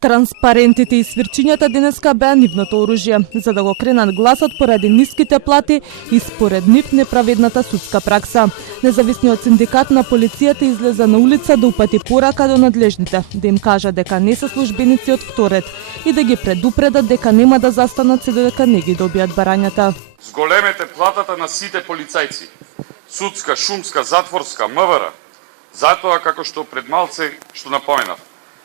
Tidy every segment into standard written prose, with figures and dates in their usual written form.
Транспарентите и свирчињата денеска беа нивното оружје, за да го кренат гласот поради ниските плати и според нив неправедната судска пракса. Независниот синдикат на полицијата излезе на улица да упати порака до надлежните, да им кажа дека не се службеници од вторет и да ги предупредат дека нема да застанат се додека не ги добијат барањата. Зголемете платата на сите полицајци, судска, шумска, затворска, МВР, затоа како што пред малце што напоменав.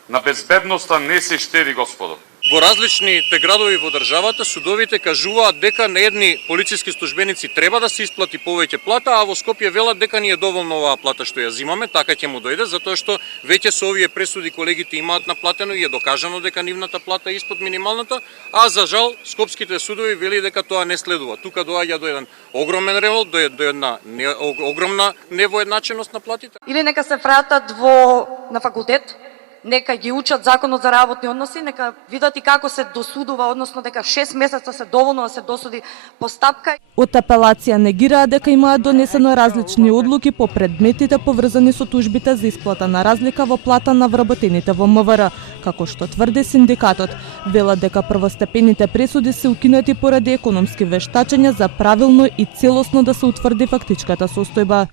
На безбедноста не се штеди, господо. Во различните градови во државата судовите кажуваат дека на едни полициски службеници треба да се исплати повеќе плата, а во Скопје велат дека ни е доволно оваа плата што ја зимаме, така ќе му дојде, затоа што веќе со овие пресуди колегите имаат наплатено и е докажано дека нивната плата е испод минималната, а за жал скопските судови вели дека тоа не следува. Тука доаѓа до еден огромен револт, до една огромна невоедначеност на платите. Или нека се вратат на факултет, нека ги учат законот за работни односи, нека видат и како се досудува, односно дека 6 месеца се доволно да се досуди постапка. Од апелација негираат дека имаат донесено различни одлуки по предметите поврзани со тужбите за исплата на разлика во плата на вработените во МВР, како што тврди синдикатот. Велат дека првостепените пресуди се укинати поради економски вештачења за правилно и целосно да се утврди фактичката состојба.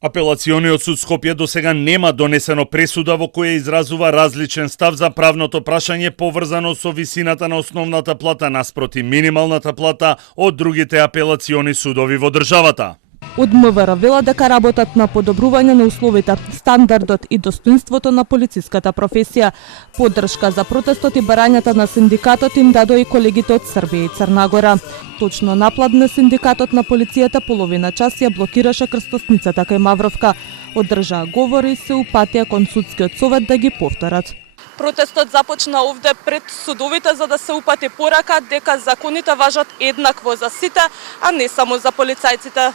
Апелациониот суд Скопје досега нема донесено пресуда во која изразува различен став за правното прашање поврзано со висината на основната плата наспроти минималната плата од другите апелациони судови во државата. Од МВР велат дека работат на подобрување на условите, стандардот и достоинството на полициската професија. Поддршка за протестот и барањата на синдикатот им дадоа и колегите од Србија и Црна Гора. Точно напладне синдикатот на полицијата половина час ја блокираше крстосницата кај Мавровка. Одржаа говори и се упатија кон судскиот совет да ги повторат. Протестот започна овде пред судовите за да се упати порака дека законите важат еднакво за сите, а не само за полицајците.